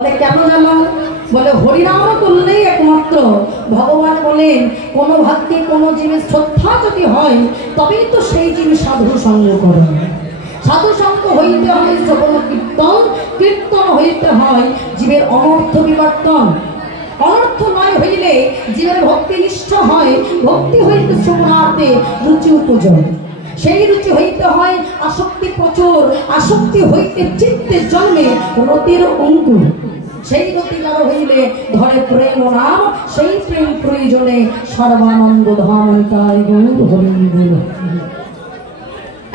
কেন জানো? বলে হরিনাম করলেই একমাত্র ভগবান বলেন কোনো ভক্তি কোনো জীবের শ্রদ্ধা যদি হয় তবেই তো সেই জীব সাধু সঙ্গ করে। সাধু সঙ্গ হইতে হয় শ্রবণ কীর্তন, কীর্তন হইতে হয় জীবের অনর্থ বিবর্তন। অনর্থ নয় হইলে জীবের ভক্তি নিষ্ঠ হয়, ভক্তি হইতে শ্রবণার্থে রুচি উপজন। সেই রুচি হইতে হয় আসক্তি প্রচুর, আসক্তি হইতে চিত্তের জন্মে রতির অঙ্কুর। সেই রতি কারো হইলে ধরে প্রেম নাম, সেই প্রেম প্রয়োজনে সর্বানন্দ ধাম তাই হরি।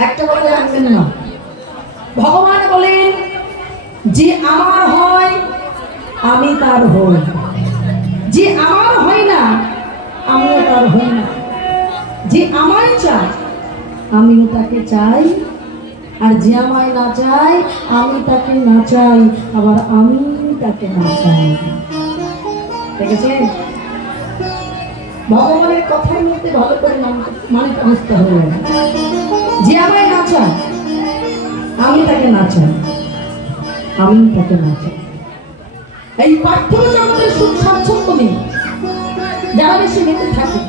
একটা কথা জানবেন না, ভগবান বলেন যে আমার হয় আমি তার হই, যে আমার হয় না আমিও তার হই না। যে আমায় চায় আমিও তাকে চাই, আর যে আমায় না চায় আমি তাকে না চাই, আবার আমি তাকে না চাই। দেখেছেন? ভগবানের কথার মধ্যে ভালো করে মানে বুঝতে হবে। যে আমায় না চায় আমি তাকে না চাই, আমি তাকে না চাই। এই পার্থিব জগতের সুখ স্বাচ্ছন্দ্য নেই যারা বেশি নিতে থাকে।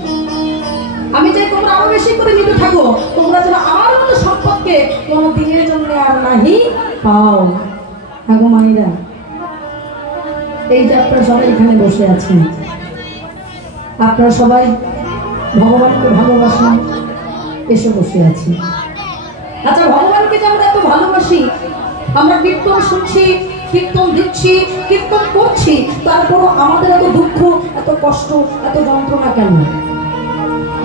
আমি চাই তোমরা আরো বেশি করে নিতে থাকো, তোমরা যেন আমার মতো সম্পদকে কোনো দিনের জন্য আর নাহি পাও। আগো মায়েরা, এই যে আপনারা সবাই এখানে বসে আছেন, আপনারা সবাই ভগবানকে ভালোবাসেন, এসে বসে আছি। আচ্ছা, ভগবানকে যে আমরা এত ভালোবাসি, আমরা কীর্তন শুনছি, কীর্তন দিচ্ছি, কীর্তন করছি, তারপরও আমাদের এত দুঃখ, এত কষ্ট, এত যন্ত্রণা কেন?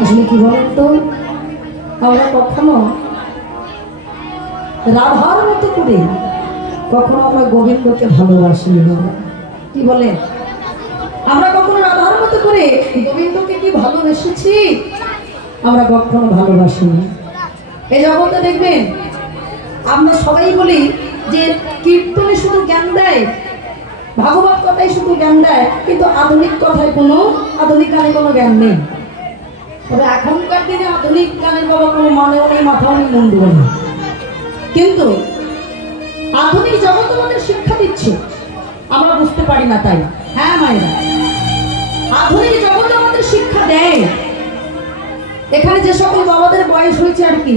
আসলে কি বলেন তো, আমরা কখনো রাধার মতো করে কখনো আমরা গোবিন্দকে ভালোবাসি না। কি বলে? আমরা কখনো রাধার মতো করে গোবিন্দকে কি ভালোবেসেছি? আমরা কখনো ভালোবাসি না। এই জগতে দেখবেন আমরা সবাই বলি যে কীর্তনে শুধু জ্ঞান দেয়, ভাগবত কথাই শুধু জ্ঞান দেয়, কিন্তু আধুনিক কথায় কোনো, আধুনিক গানে কোনো জ্ঞান নেই। তবে এখনকার দিনে আধুনিক গানের বাবা কোনো মানেও নেই, মাথাও নেই, মন্দিরও নেই। কিন্তু আধুনিক জগৎ আমাদের শিক্ষা দিচ্ছে, আমরা বুঝতে পারি না তাই। হ্যাঁ মায়েরা, আধুনিক জগৎ আমাদের শিক্ষা দেয়। এখানে যে সকল বাবাদের বয়স হয়েছে আর কি,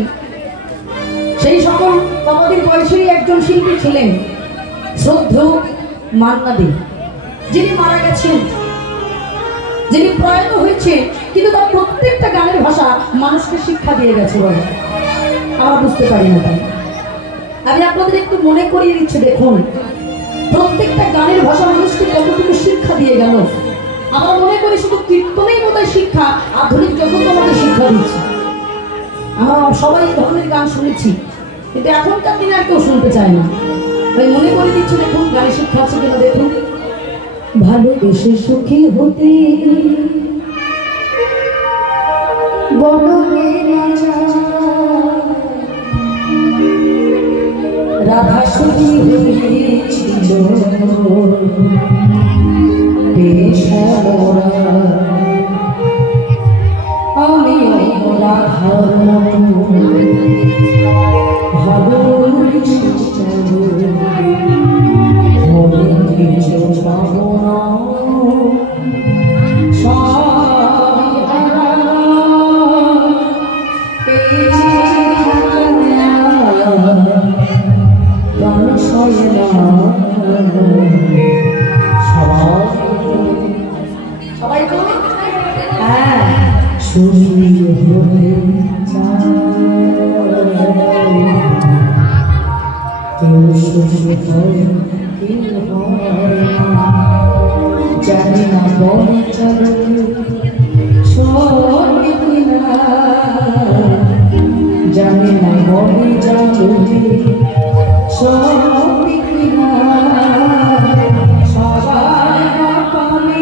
সেই সকল বাবাদের বয়সেরই একজন শিল্পী ছিলেন শ্রদ্ধেয় মান্না দে, যিনি মারা গেছেন, যিনি প্রয়াত হয়েছে, কিন্তু তার প্রত্যেকটা গানের ভাষা মানুষকে শিক্ষা দিয়ে গেছে বলে আমরা বুঝতে পারি না তাই। আমি আপনাদের একটু মনে করিয়ে দিচ্ছি, দেখুন প্রত্যেকটা গানের ভাষা মানুষকে কতটুকু শিক্ষা দিয়ে গেল। আমরা মনে করি শুধু কীর্তনেই বোধহয় শিক্ষা, আধুনিক জগৎ আমাদের শিক্ষা দিচ্ছে। আমরা সবাই ধরনের গান শুনেছি, কিন্তু এখনকার দিনে আর কেউ শুনতে চায় না। তাই মনে করে দিচ্ছি, দেখুন গানে শিক্ষা আছে কিনা দেখুন। ভালোবেসে সুখী হতে রাধা সুখী হয়েছিল আমি রাধার সবাই তো হ্যাঁ জানি না বলে চলো জানি না বলে যাবো সবার পানি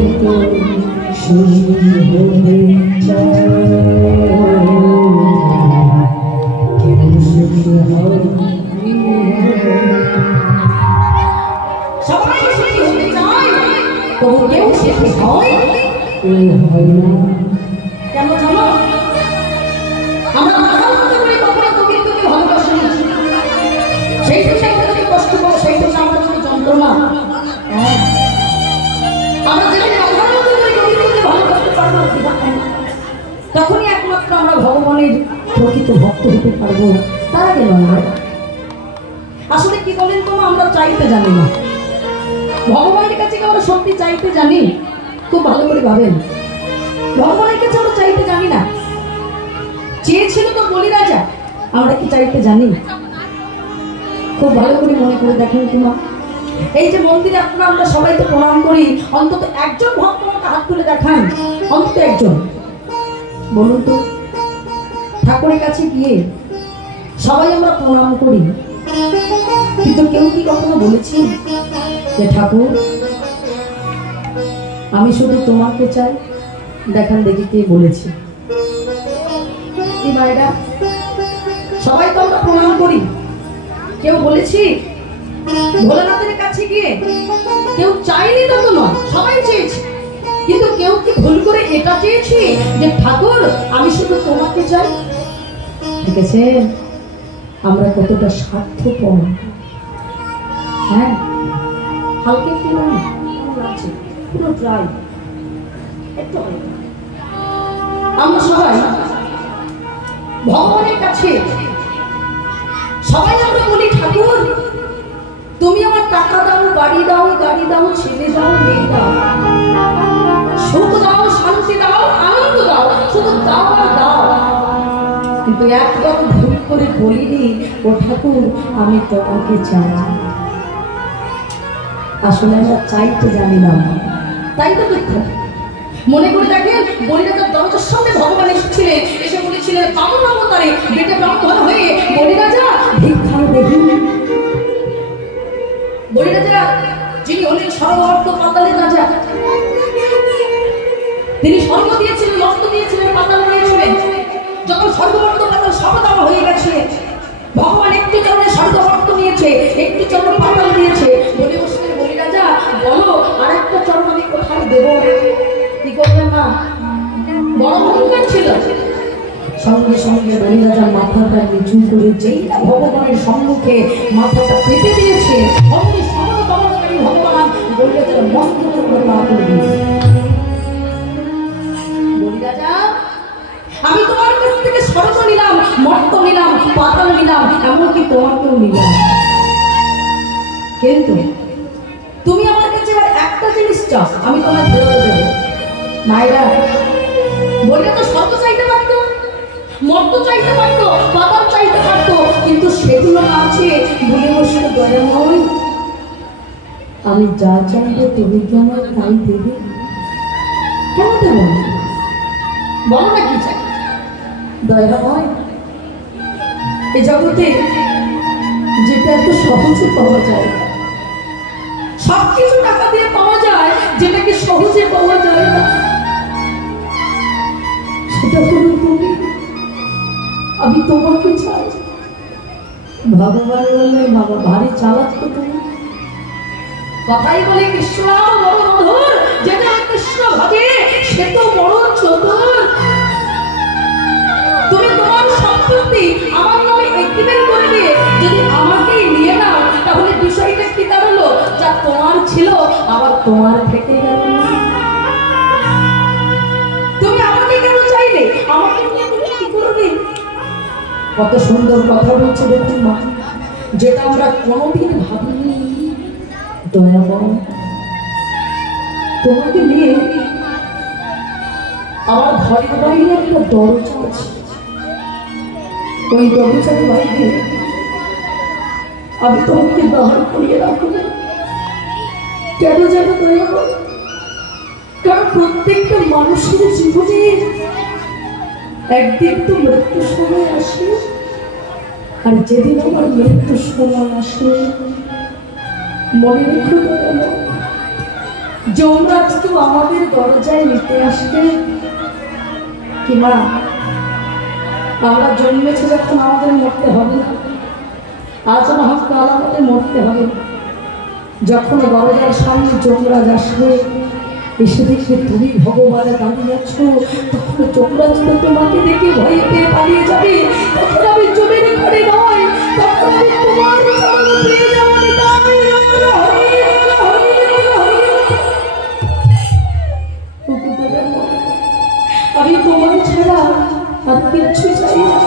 সবাই তো সুখী হতে সবাই সুখী হতে চায়, তবু কেউ সুখী হয় না। কেন জানো? আমরা প্রকৃত ভক্ত হতে পারবো তার আগে নয়। আসলে কি বলেন তো, আমরা চাইতে জানি না ভগবানের কাছে। আমরা সত্যি চাইতে জানি? খুব ভালো করে ভাবেন, ভগবানের কাছে আমরা চাইতে জানি না। চেয়েছিল তো বলি রাজা, আমরা কি চাইতে জানি? খুব ভালো করে মনে করে দেখেন তোমার, এই যে মন্দিরে আপনারা আমরা সবাই তো প্রণাম করি, অন্তত একজন ভক্ত আমাকে হাত তুলে দেখান, অন্তত একজন। বলুন তো, ঠাকুরের কাছে গিয়ে সবাই আমরা প্রণাম করি, কিন্তু কেউ কি কখনো বলেছি যে ঠাকুর আমি শুধু তোমাকে চাই? দেখান দেখি কে বলেছি। মায়েরা সবাই তো আমরা প্রণাম করি, কেউ বলেছি ভোলানাথের কাছে গিয়ে? কেউ চাইনি তা তো নয়, সবাই চেয়েছে, কিন্তু কেউ কি ভুল করে এটা চেয়েছি যে ঠাকুর আমি শুধু তোমাকে চাই? ঠিক আছে, আমরা কতটা স্বার্থপর। হ্যাঁ, হালকা একটু লাগছে, পুরো ড্রাই একটু। আমরা সবাই ভগবানের কাছে সবাই আমরা বলি ঠাকুর তুমি আমার টাকা দাও, বাড়ি দাও, গাড়ি দাও, ছেলে দাও, মেয়ে দাও, সুখ দাও, শান্তি দাও, আনন্দ দাও, শুধু দাও আর দাও। কিন্তু একবার ভুল করে বলিনি ও ঠাকুর আমি তোমাকে চাই। আসলে আমরা চাইতে জানি না, তাই তো দুঃখ। মনে করে দেখেন, বলিরাজার দরজার সামনে ভগবান এসেছিলেন, এসে বলেছিলেন বামন অবতারে বেটে ব্রাহ্মণ হয়ে বলিরাজা ভিক্ষা দেহি। বলিরাজা যিনি হলেন সর্বঅর্থ পাতালের রাজা, তিনি স্বর্গ দিয়েছিলেন, মর্ত দিয়েছিলেন, পাতাল দিয়েছিলেন। যখন স্বর্গবর্ত পাতাল সমদামা হয়ে গেছে, ভগবান একটু চরণে স্বর্গবর্ত নিয়েছে, একটু চরণে পাতাল দিয়েছে। বলে বসলেন বলিরাজা বলো আর একটা চরণ আমি কোথায় দেবো? কি করবেন না, বড় অহংকার ছিল। সঙ্গে সঙ্গে বলিরাজা মাথাটা নিচু করে যেই ভগবানের সম্মুখে মাথাটা পেতে দিয়েছে, অমনি সমদমনকারী ভগবান বলিরাজার মস্তক উপরে পা করে দিয়েছে। বলিরাজা আমি তোমার কাছ থেকে স্বর্গ নিলাম, মর্ত নিলাম, পাতাল নিলাম, এমনকি তোমাকেও নিলাম, কিন্তু তুমি আমার কাছে এবার একটা জিনিস চাও, আমি তোমার ফেরত দেবো। মায়েরা বলে তো স্বর্গ চাইতে পারতো, মর্ত চাইতে পারতো, পাতাল চাইতে পারতো, কিন্তু সেগুলো না আছে বলে বসে দয়াময় আমি যা চাইবো তুমি কি আমার তাই দেবে? কেন দেবো? বলো না কি চাই? দয়াময় এই জগতে যেটা এত সহজে পাওয়া যায়, সবকিছু টাকা দিয়ে পাওয়া যায়, যেটাকে সহজে পাওয়া যায় না, সেটা হলো তুমি। আমি তোমাকে চাই। ভগবান বললেন বাবা ভারী চালাক তো তুমি, কথাই বলে কৃষ্ণ বড় মধুর, যেটা কৃষ্ণ ভাবে সে তো বড় চতুর। তুমি তোমার সম্পত্তি আমার নামে এগ্রিমেন্ট করে দিয়ে যদি আমাকেই নিয়ে নাও, তাহলে বিষয়টা কি দাঁড়ালো? যা তোমার ছিল আবার তোমার থেকে গেল। তুমি আমাকে কেন চাইলে? আমাকে নিয়ে তুমি কি করবে? কত সুন্দর কথা বলছে দেখুন মা, যেটা আমরা কোনোদিন ভাবিনি। দয়াময় তোমাকে নিয়ে আমার ঘরের বাইরে একটা দরজা আছে, ওই দরজার বাইরে আমি তোমাকে দাঁড় করিয়ে রাখবো। কেন জানো দয়াময়? কারণ প্রত্যেকটা মানুষের জীবনে একদিন তো মৃত্যুর সময় আসে, আর যেদিন আমার মৃত্যুর সময় আসে মনে রেখো যমরাজ তো আমাদের দরজায় নিতে আসবে। কি মা, আমরা জন্মেছি যখন আমাদের মরতে হবে না, আজ না হোক কাল আমাদের মরতে হবে। যখন দরজার সামনে যমরাজ আসবে, এসে দেখে তুমি ভগবানে দাঁড়িয়ে আছো, তখন যমরাজ তো তোমাকে দেখে ভয় পেয়ে পালিয়ে যাবে। তখন আমি জমির ঘরে নয়, তখন আমি তোমার চরণ পেয়ে যাবো। আমি তোমার ছাড়া আর কিচ্ছু চাই না।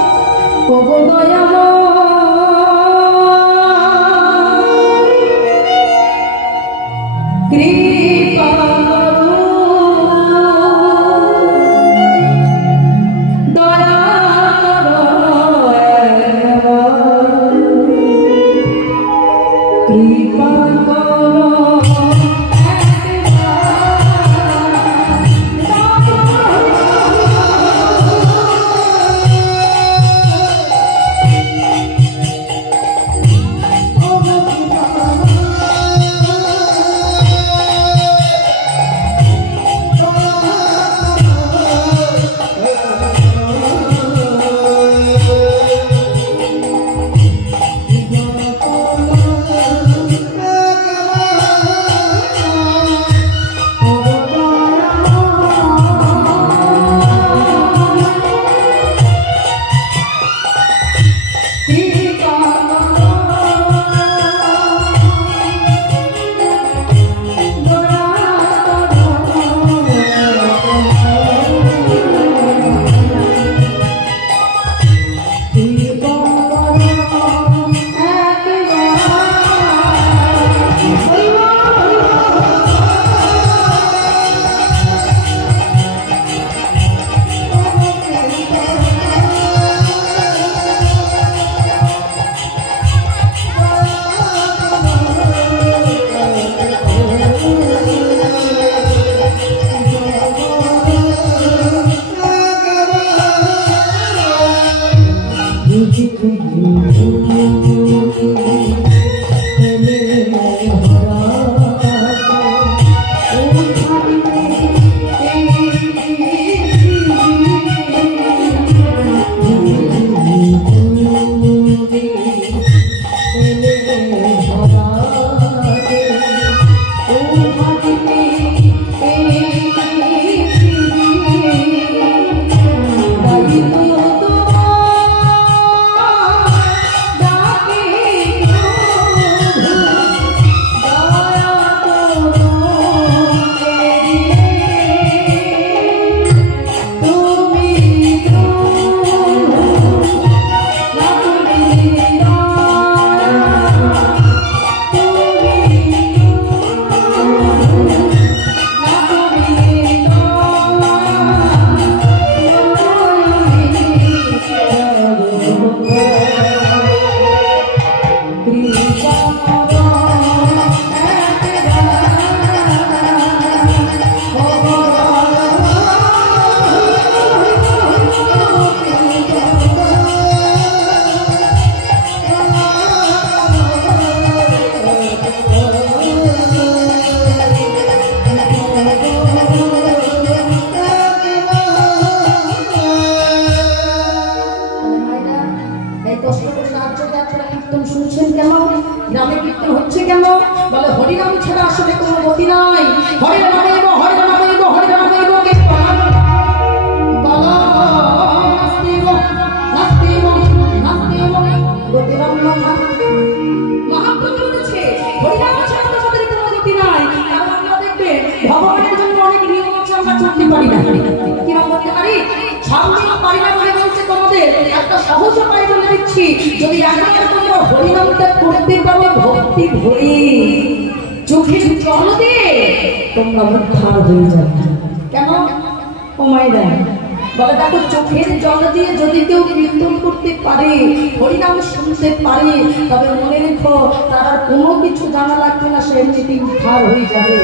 চোখের জল দিয়ে যদি কেউ কীর্তন করতে পারে, হরিনাম শুনতে পারে, তবে মনে রেখো তার কোনো কিছু জানা লাগবে না, সে এমনিতে উদ্ধার হয়ে যাবে।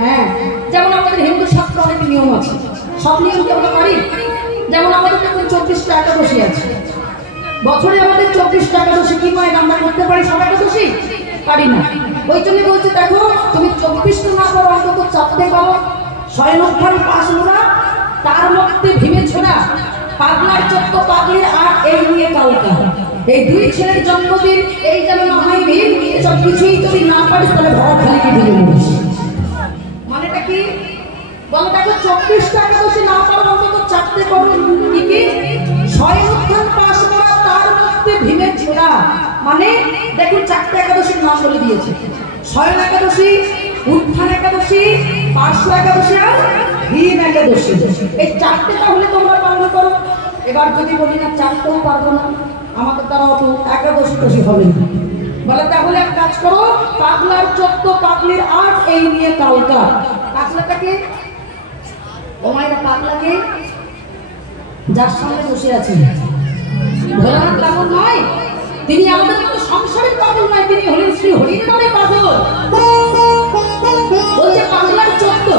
হ্যাঁ, যেমন আমাদের হিন্দু শাস্ত্রে অনেক নিয়ম আছে, সব নিয়ম কি আমরা পারি? যেমন আমাদের দেখুন 24টা একাদশী আছে, বছরে আমাদের 24টা একাদশী কি মায়ের আমরা করতে পারি? সব একাদশী পারি না। ওই জন্য বলছে দেখো তুমি 24টা না করো, অন্তত 4টে করো। শয়নোত্থান পাঁচমুড়া, তার মধ্যে ভীমে ছোড়া, পাগলার চক্র পাগলের আর এই নিয়ে কালকা, এই দুই ছেলের জন্মদিন, এই যেন না হয় ভীম, এসব কিছুই যদি না পারিস তাহলে ভরা খালিকে ভেঙে নিস। মানেটা কি বলো? দেখো 24টা একাদশী না পারো, অন্তত 4টে করো। কি কি? শয়নোত্থান পাঁচমুড়া, তার মধ্যে ভীমে ছোড়া, মানে দেখুন 4টে একাদশীর নাম বলে দিয়েছে। শয়ন একাদশী, উত্থান একাদশী, পার্শ্ব একাদশী আর ভীম একাদশী। এই 4টে তাহলে তোমরা পালন করো। এবার যদি বলি না 4টেও পারবো না, আমাদের দ্বারা অত একাদশী টসী হবে না। বলে তাহলে এক কাজ করো, পাগলার 14 পাগলির 8 এই নিয়ে কালকা। পাগলাটাকে ওমাইরা পাগলাকে যার সামনে বসে আছেন ভোলানাথ পাগল নয়, তিনি আমাদের মতো সংসারের পাগল নয়, তিনি হলেন শ্রী হরিনামের পাগল। বলছে পাগলার 14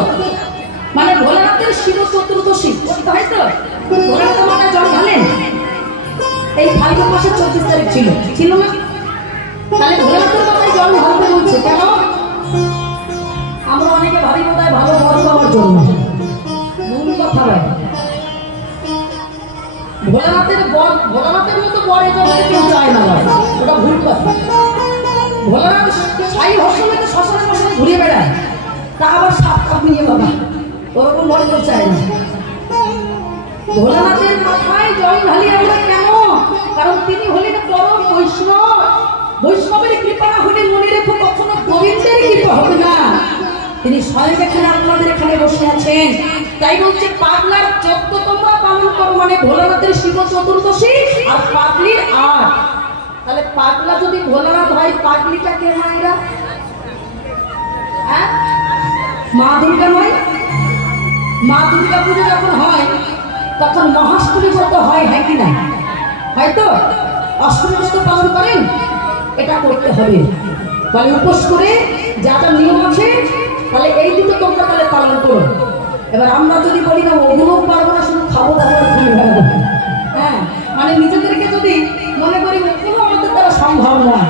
মানে ভোলানাথের শিব চতুর্দশী হয় তো। ভোলানাথ মানে জল ঢালেন এই ফাল্গুন মাসের 24 তারিখ ছিল না? তাহলে ভোলানাথের মাথায় জল ঢালতে বলছে কেন? আমরা অনেকে ভাবি বোধহয় ভালো বর পাওয়ার জন্য। মূল কথা নয়, ভোলানাথের মতো বর এই জগতে কেউ চায় না, ওটা ভুল কথা। ভোলানাথ সাই হর্ষণে শ্মশানে মশানে ঘুরে বেড়ায়, তা আবার সাপ কাপ নিয়ে বাবা, ওরকম বর কেউ চায় না। ভোলানাথের মাথায় জল ঢালি আমরা কেন? কারণ তিনি হলেন পরম বৈষ্ণব। বৈষ্ণবের কৃপা না হলে মনে রেখো কখনো গোবিন্দের কৃপা হবে না। তিনি স্বয়ং এখানে আপনাদের এখানে বসে আছেন। তাই বলছে পাগলার 14 তোমরা পালন করো, মানে ভোলানাথের শিব চতুর্দশী আর পাগলির 8। তাহলে পাগলা যদি ভোলানাথ হয়, পাগলিটা কে মায়েরা? হ্যাঁ, মা দুর্গা নয়? মা দুর্গা পুজো যখন হয় তখন মহাষ্টমী ব্রত হয় কি না? হয়তো অষ্টমী ব্রত পালন করেন, এটা করতে হবে। বলে উপোস করে যা যা নিয়ম আছে, তাহলে এই দুটো তোমরা তাহলে পালন করো। এবার আমরা যদি বলি না ওগুলোও পারবো না, শুধু খাবো দাবো, হ্যাঁ, মানে নিজেদেরকে যদি মনে করি ওগুলো আমাদের দ্বারা সম্ভব নয়,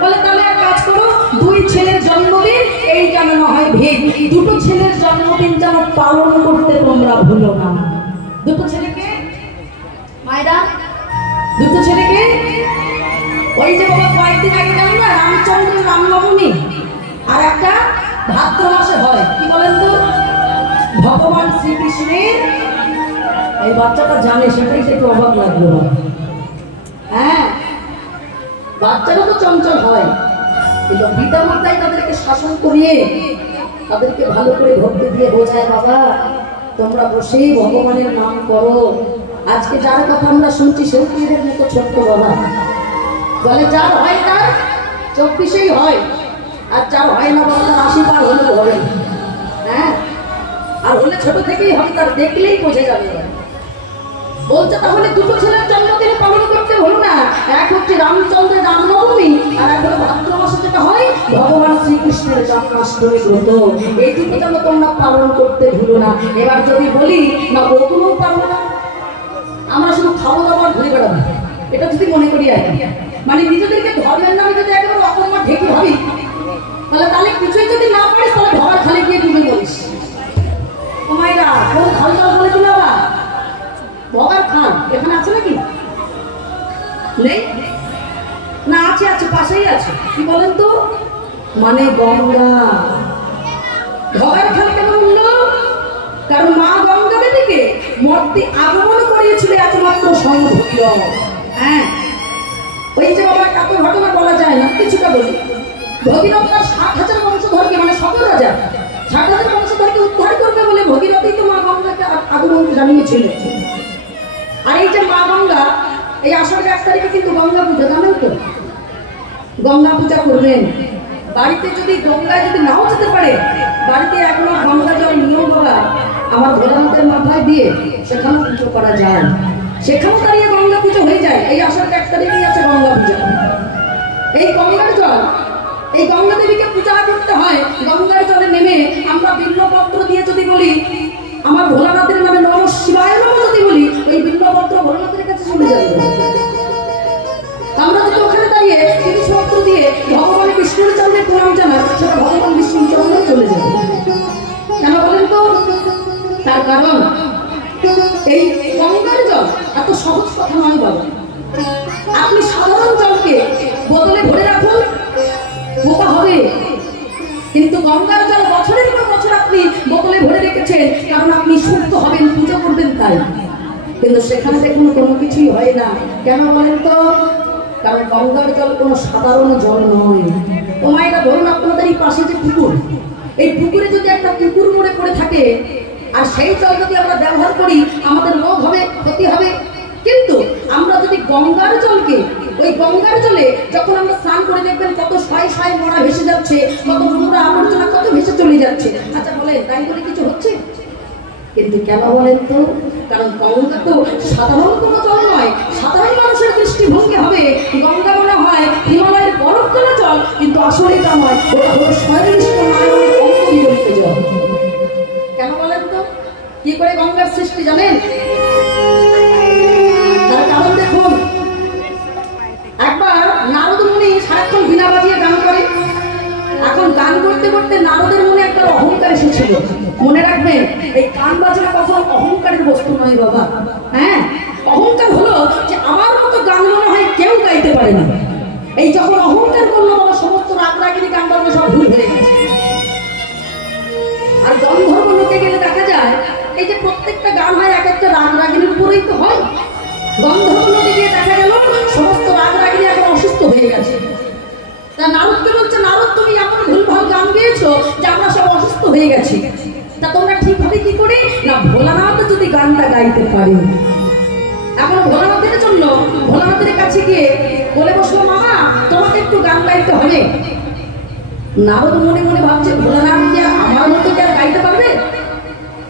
বলে তাহলে এক কাজ করো, 2 ছেলের জন্মদিন এই যেন না হয় ভেদ, 2 ছেলের জন্মদিন যেন পালন করতে তোমরা ভুলো না। 2 ছেলেকে মায়েরা, 2 ছেলেকে ওই যে বাবা কয়েকদিন আগে জানি না রামচন্দ্রের রামনবমী, আর একটা ভাদ্র মাসে হয়, কি বলেন তো? ভগবান শ্রীকৃষ্ণের, এই বাচ্চাটা জানে সেটাই একটু অবাক লাগলো। হ্যাঁ, বাচ্চারা তো চঞ্চল হয়, কিন্তু পিতা মাতাই তাদেরকে শাসন করিয়ে তাদেরকে ভালো করে ভক্তি দিয়ে বোঝায়, বাবা তোমরা বসেই ভগবানের নাম করো। আজকে যার কথা আমরা শুনছি সেও এদের মতো ছোট্ট বাবা। বলে যার হয় তার 24 হয়, আর যার হয় না বাবা তার 80 পার হলেও হবে। হ্যাঁ, আর হলে ছোট থেকেই হবে, তার দেখলেই বোঝা যাবে। বলছে তাহলে 2 ছেলের জন্মদিন পালন করতে হলো না, এক হচ্ছে রামচন্দ্রের রামনবমী, আর এক হলো ভাদ্র মাসে যেটা হয় ভগবান শ্রীকৃষ্ণের জন্মাষ্টমী ব্রত। এই 2টো যেন তোমরা পালন করতে ভুলো না। এবার যদি বলি না ওগুলো পারবো না, আমরা শুধু খাবো দাবার ঘুরে বেড়াবো, এটা যদি মনে করি আর কি, মানে নিজেদেরকে ধর্মের নামে যদি একেবারে অপমান ঢেকে ভাবি, তাহলে কিছুই যদি না পারিস তাহলে ভবার খালি গিয়ে ডুবে বলিস। ও মায়েরা, কোন খাল জল বলে দিল বাবা? ভগার খান এখানে আছে নাকি? নেই না? আছে, আছে, পাশেই আছে। কি বলেন তো? মানে গঙ্গা। ভগার খান কেন বললো? কারণ মা গঙ্গা দেবীকে মূর্তি আগমন করিয়েছিল একমাত্র স্বয়ং ভগবান। হ্যাঁ, ওই যে বাবা এত ঘটনা বলা যায় না, কিছুটা বলি। ভগীরথ তার 60,000 বংশধরকে, মানে সকল রাজা 60,000 বংশধরকে উদ্ধার করবে বলে ভগীরথই তো মা গঙ্গাকে আগমন জানিয়েছিল। আর এই যে মা গঙ্গা, এই আষাঢ় 1 তারিখে কিন্তু গঙ্গা পূজা, জানেন তো? গঙ্গা পূজা করবেন। বাড়িতে যদি গঙ্গায় যদি নাও যেতে পারে, বাড়িতে এখনো গঙ্গা জল নিয়ম বাবা আমার ভোলানাথের মাথায় দিয়ে সেখানেও পুজো করা যায়, সেখানেও দাঁড়িয়ে গঙ্গা পুজো হয়ে যায়। এই আষাঢ় 1 তারিখেই আছে গঙ্গা পূজা। এই গঙ্গার জল, এই গঙ্গা দেবীকে পূজা করতে হয়। গঙ্গার জলে নেমে আমরা বিল্লপত্র দিয়ে যদি বলি আমার ভোলানাথের নামে নমঃ শিবায় নমঃ যদি বলি, ওই বিল্লপত্র ভোলানাথের কাছে চলে যাবে। আমরা যদি ওখানে দাঁড়িয়ে জিনিসপত্র দিয়ে ভগবান বিষ্ণুর চরণে প্রণাম জানাই, সেটা ভগবান বিষ্ণুর চরণে চলে যাবে। কেন বলেন তো? তার কারণ এই গঙ্গার জল এত সহজ কথা নয় বাবা। আপনি সাধারণ জলকে বোতলে ভরে রাখুন, বোকা হবে, কিন্তু গঙ্গার জল বছরের পর বছর আপনি বোতলে ভরে রেখেছেন, কারণ আপনি শুদ্ধ হবেন, পুজো করবেন তাই। কিন্তু সেখানে দেখুন কোনো কিছুই হয় না। কেন বলেন তো? কারণ গঙ্গার জল কোনো সাধারণ জল নয়। ও মায়েরা, ধরুন আপনাদের এই পাশে যে পুকুর, এই পুকুরে যদি একটা পুকুর মরে পড়ে থাকে আর সেই জল যদি আমরা ব্যবহার করি, আমাদের রোগ হবে, ক্ষতি হবে। কিন্তু আমরা যদি গঙ্গার জলকে, ওই গঙ্গার জলে যখন আমরা স্নান করে দেখবেন কত সাই সাই মরা ভেসে যাচ্ছে, কত নোংরা আবর্জনা কত ভেসে চলে যাচ্ছে। আচ্ছা বলেন তাই বলে কিছু হচ্ছে? কিন্তু কেন বলেন তো? কারণ গঙ্গা তো সাধারণ কোনো জল নয়। সাধারণ মানুষের দৃষ্টিভঙ্গি হবে গঙ্গা মনে হয় হিমালয়ের বরফ তোলা জল, কিন্তু আসলে এটা নয়, ওটা হলো স্বয়ংনিষ্ঠ নারায়ণের অঙ্গবিগলিত জল। কেন বলেন তো? কি করে গঙ্গার সৃষ্টি জানেন? তার কারণ দেখুন, একবার নারদ মুনি সারাক্ষণ বীণা বাজিয়ে গান করে। এখন গান করতে করতে নারদের মনে একটা অহংকার এসেছিল। মনে রাখবেন, এই গান বাজনা কখনো অহংকারের বস্তু নয় বাবা। হ্যাঁ, অহংকার হলো যে আমার মতো গান মনে হয় কেউ গাইতে পারে না। এই যখন অহংকার করলো বাবা, সমস্ত রাগ রাগিনী গান বাজনা সব ভুল হয়ে গেছে। আর গন্ধর্ব লোকে গেলে দেখা যায় এই যে প্রত্যেকটা গান হয় এক একটা রাগ রাগিনীর উপরেই তো হয়। গন্ধর্ব লোকে গিয়ে দেখা গেল সমস্ত রাগ রাগিনী এখন অসুস্থ হয়ে গেছে। তা নারদকে বলছে, নারদ তুমি এমন ভুলভাল গান গেয়েছো যে আমরা সব অসুস্থ হয়ে গেছি। তা তোমরা ঠিক হবে কি করে? না ভোলানাথ যদি গানটা গাইতে পারে। এখন ভোলানাথের জন্য ভোলানাথের কাছে গিয়ে বলে বসলো, মামা তোমাকে একটু গান গাইতে হবে। নারদ মনে মনে ভাবছে, ভোলানাথ কি আমার মতো কি আর গাইতে পারবে?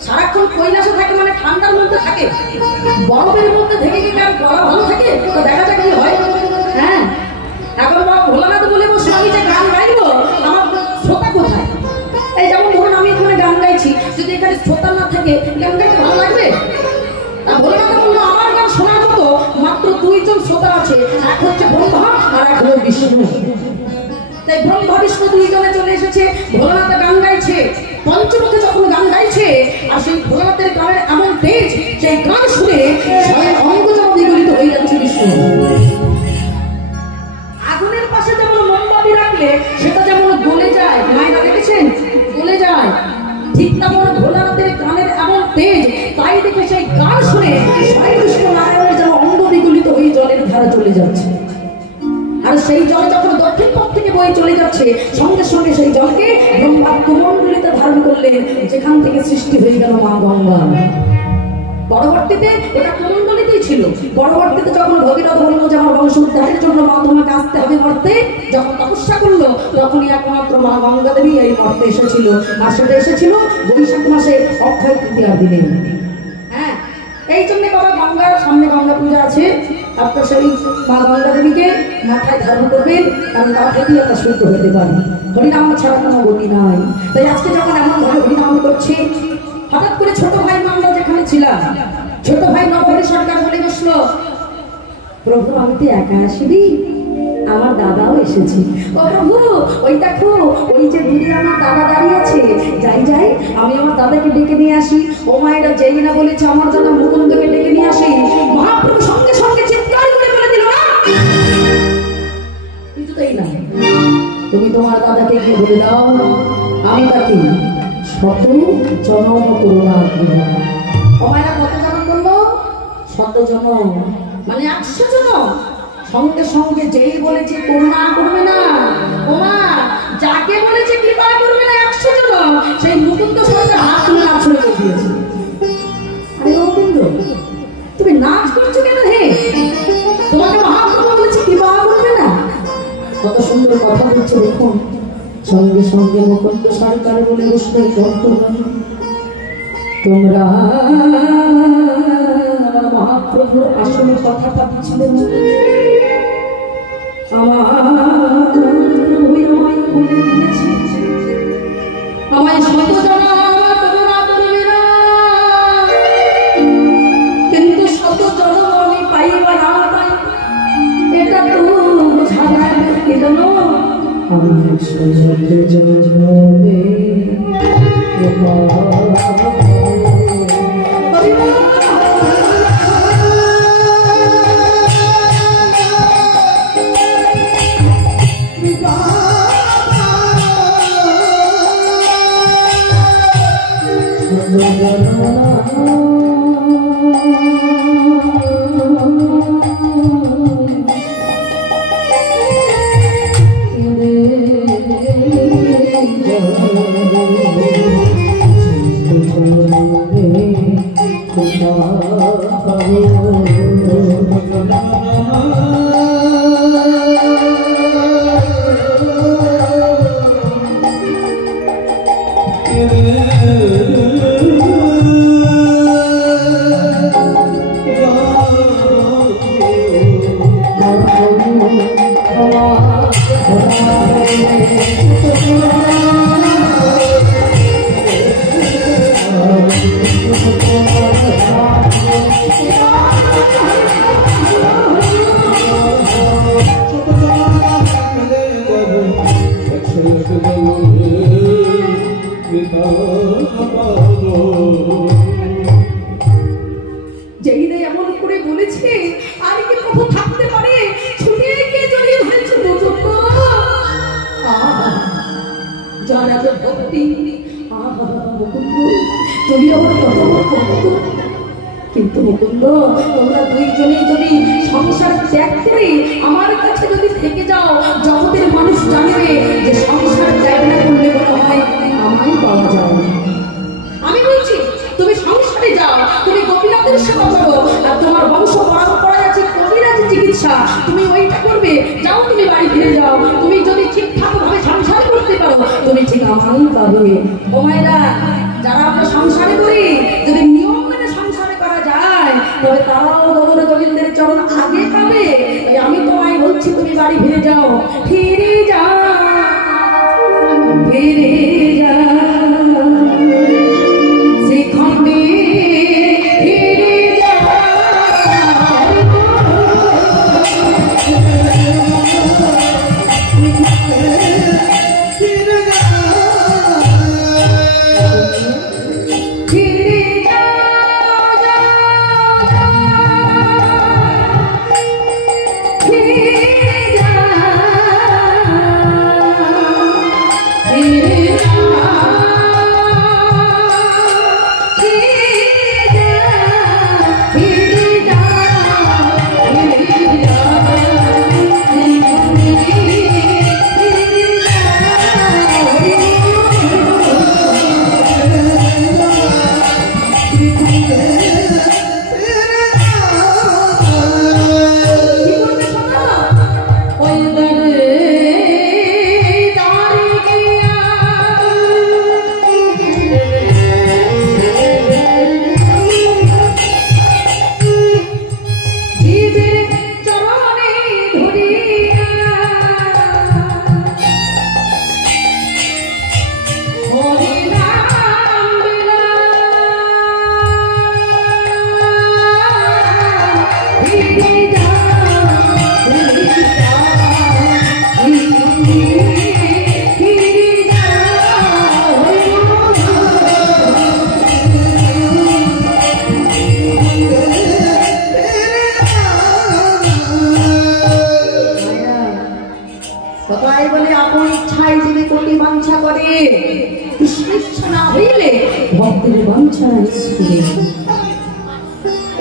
সারাক্ষণ কৈলাসে থাকে, মানে ঠান্ডার মধ্যে থাকে, বরফের মধ্যে থেকে কি আর গলা ভালো থাকে? তো দেখা যাক কি হয়। হ্যাঁ, এখন বাবা ভোলানাথ বলে বসে, আমি যে গান গাইবো আমার শ্রোতা কোথায়? এই যেমন ধরুন আমি এখানে গান গাইছি, যদি এখানে শ্রোতা না থাকে গান গাইতে ভালো লাগবে? ভোলানাথ বললো, আমার গান শোনার মতো মাত্র দুইজন শ্রোতা আছে, এক হচ্ছে ব্রহ্মা আর এক হলো বিষ্ণু। তাই ব্রহ্মা বিষ্ণু দুইজনে চলে এসেছে, ভোলানাথ গান গাইছে। পঞ্চমুখে যখন গান গাইছে, আর সেই ভোলানাথের গানের এমন তেজ, সেই গান শুনে স্বয়ং অঙ্গ যেন বিগলিত হয়ে যাচ্ছে বিষ্ণু। আগুনের পাশে যেমন মোমবাতি রাখলে সেটা যেমন গলে যায়, মায়েরা দেখেছেন গলে যায়, ঠিক তেমন ভোলানাথের গানের এমন তেজ, তাই দেখে সেই গান শুনে স্বয়ং বিষ্ণু নারায়ণের যেন অঙ্গ বিগলিত হয়ে জলের ধারা চলে যাচ্ছে। আর সেই জল যখন দক্ষিণ পথ থেকে বয়ে চলে যাচ্ছে, সঙ্গে সঙ্গে সেই জলকে ব্রহ্মা কুমণ্ডলিতে ধারণ করলেন, যেখান থেকে সৃষ্টি হয়ে গেল মা গঙ্গা। পরবর্তীতে এটা কুমণ্ডলিতেই ছিল। পরবর্তীতে যখন ভগীরথ বলল যে আমার বংশ উদ্ধারের জন্য মা তোমাকে আসতে হবে মর্তে, যখন তপস্যা করলো তখনই একমাত্র মা গঙ্গা দেবী এই মর্তে এসেছিল। আর সেটা এসেছিল বৈশাখ মাসের অক্ষয় তৃতীয়ার দিনে। হ্যাঁ, এই জন্য বাবা গঙ্গার সামনে গঙ্গা পূজা আছে। আপনার সেই মা গঙ্গা দেবীকে মাথায় ধারণ করবেন, কারণ তা থেকেই আমরা শুদ্ধ হতে পারি। হরিনাম ছাড়া কোনো গতি নাই। তাই আজকে যখন এমন ভাবে হরিনাম করছে, হঠাৎ করে ছোট ভাই আমরা যেখানে ছিলাম, ছোট ভাই নবহরি সরকার বলে বসলো, প্রভু আমি তো একা আসিনি, আমার দাদাও এসেছে। ও প্রভু ওই দেখো, ওই যে দূরে আমার দাদা দাঁড়িয়ে আছে, যাই যাই আমি আমার দাদাকে ডেকে নিয়ে আসি। ও মায়েরা যেই না বলেছে আমার দাদা মুকুন্দকে ডেকে নিয়ে আসি, মহাপ্রভু সঙ্গে সঙ্গে চিৎকার করে বলে দিল, না কিছুতেই না, তুমি তোমার দাদাকে গিয়ে বলে দাও আমি তাকে শত জনম করুণা করব। ও মায়েরা কত জনম করবো? শত জনম, মানে 100 জনম। সঙ্গে সঙ্গে যেই বলেছে করুণা করবে না, ওমা যাকে বলেছে কৃপা করবে না 100 জন, সেই মুকুন্দ সরকার হাত তুলে নাচ শুরু করে দিয়েছে। আরে ও মুকুন্দ তুমি নাচ করছো কেন? হে তোমাকে মহাপ্রভু বলেছে কৃপা করবে না। কত সুন্দর কথা বলছে দেখুন। সঙ্গে সঙ্গে মুকুন্দ সরকার বলে বসলো, তোমরা মহাপ্রভু আসলে কথা ভাবছিলেন, আমায় শত জনম করুণা করবে না, কিন্তু শত জনম আমি পাইবা না পাই এটা তো বোঝা কেন? আমি জনমে এত ভক্তি, মুকুন্দ তুমি আমার কথা বলতো। কিন্তু মুকুন্দ তোমরা দুইজনেই যদি সংসার ত্যাগ করে আমার কাছে যদি থেকে যাও, জগতের মানুষ জানবে যে সংসার ত্যাগ না করলে মনে হয় আমায় পাওয়া যায় না। আমি বলছি তুমি সংসারে যাও, তুমি গোপীনাথের সেবা করো, আর তোমার বংশ পরম্পরায় আছে কবিরাজ চিকিৎসা, তুমি ওইটা করবে। যাও তুমি বাড়ি ফিরে যাও। তুমি যদি ঠিকঠাক ভাবে সংসার করতে পারো তুমি ঠিক আমারই পাবে। ও মায়েরা, যারা আমরা সংসারে করি যদি নিয়ম মেনে সংসারে করা যায় তবে তারাও গৌর গোবিন্দের চরণ আগে পাবে। আমি তোমায় বলছি তুমি বাড়ি ফিরে যাও, ফিরে যাও, ফিরে যাও।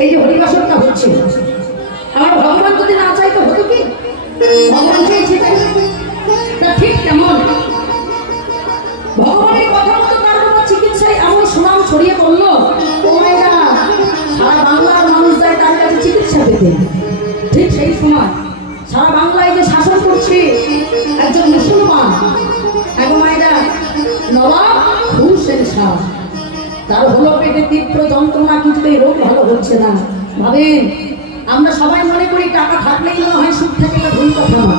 এই যে হরিবাসনটা হচ্ছে, আমার ভগবান যদি না চাইতো হতো কি? ভগবান চেয়েছে তা ঠিক তেমন ভগবানের কথা মতো তার চিকিৎসায় এমন সুনাম ছড়িয়ে পড়লো, ও মায়েরা সারা বাংলার মানুষ যায় তার কাছে চিকিৎসা পেতে। ঠিক সেই সময় সারা বাংলায় যে শাসন করছে একজন মুসলমান, এখন মায়েরা নবাব হুসেন শাহ, তার হলো পেটে তীব্র যন্ত্রণা, কিছুতেই রোগ ভালো হচ্ছে না। ভাবেন, আমরা সবাই মনে করি টাকা থাকলেই না হয়, সুখ থাকে না, ভুল কথা না।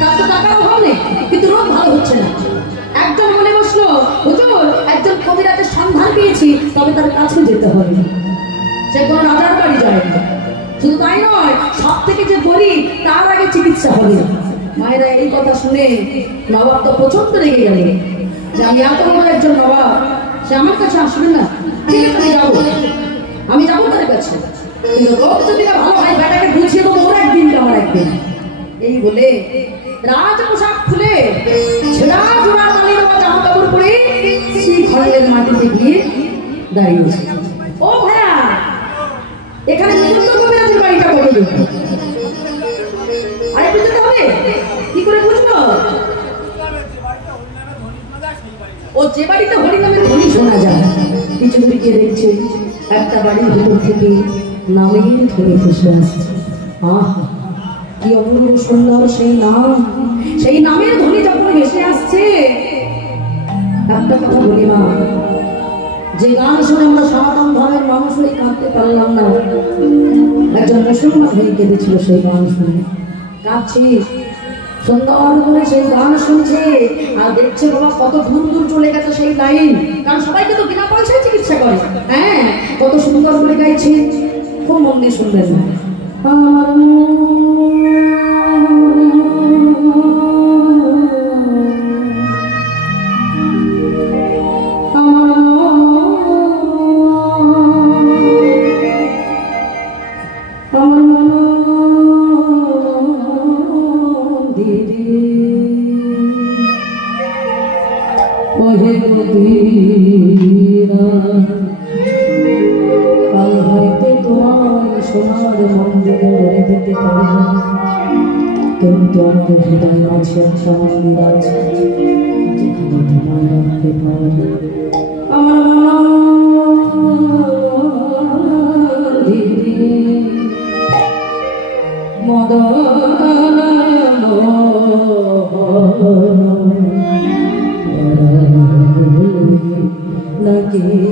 তার তো টাকার অভাব নেই, কিন্তু রোগ ভালো হচ্ছে না। একজন মনে বসলো, হুজুর একজন কবিরাজের সন্ধান পেয়েছি, তবে তার কাছে যেতে হবে। সে কোনো রাজার বাড়ি যায় না, শুধু তাই নয়, সব থেকে যে গরিব তার আগে চিকিৎসা হবে। মায়েরা এই কথা শুনে নবাব তো প্রচন্ড রেগে গেল যে আমি এত বড় একজন নবাব, সে আমার কাছে আসবে না। ঠিক আছে আমি যাবো তার কাছে, কিন্তু রোগ যদি না ভালো হয় বেটাকে বুঝিয়ে দেবো, ওর একদিন আমার একদিন। এই বলে রাজ পোশাক খুলে ছেঁড়া জোড়া তালি দেওয়া জামা কাপড় পরে শ্রীখণ্ডের মাটিতে গিয়ে দাঁড়িয়েছে। ও ভাইয়া, এখানে মুকুন্দ কবিরাজের বাড়িটা বলে আরে বুঝতে হবে কি করে বুঝবো? ও যে বাড়িতে হরিনামের ধ্বনি শোনা যায়, কিছু দূরে গিয়ে দেখছে একটা বাড়ির ভিতর থেকে নামের ধ্বনি ভেসে আসছে। আহ, কি অপূর্ব সুন্দর সেই নাম! সেই নামের ধ্বনি যখন ভেসে আসছে, একটা কথা বলি মা, যে গান শুনে আমরা সনাতন ধর্মের মানুষ হয়ে কাঁদতে পারলাম না, একজন মুসলমান হয়ে কেঁদেছিল সেই গান শুনে। কাঁদছে, সুন্দর করে সেই গান শুনছে, আর দেখছে বাবা কত দূর দূর চলে গেছে সেই লাইন, কারণ সবাইকে তো বিনা পয়সায় চিকিৎসা করে। হ্যাঁ, কত সুন্দর করে গাইছে, খুব মন দিয়ে শুনবেন না। আমার হে মদিনা কাল হইতে তোমার সোনার মন্দিরে রয়ে যেতে পারে কিন্তু আমার হৃদয় আছে একটা মন্দির আছে যেখানে তোমায় রাখতে পারে আমার মদন লাগে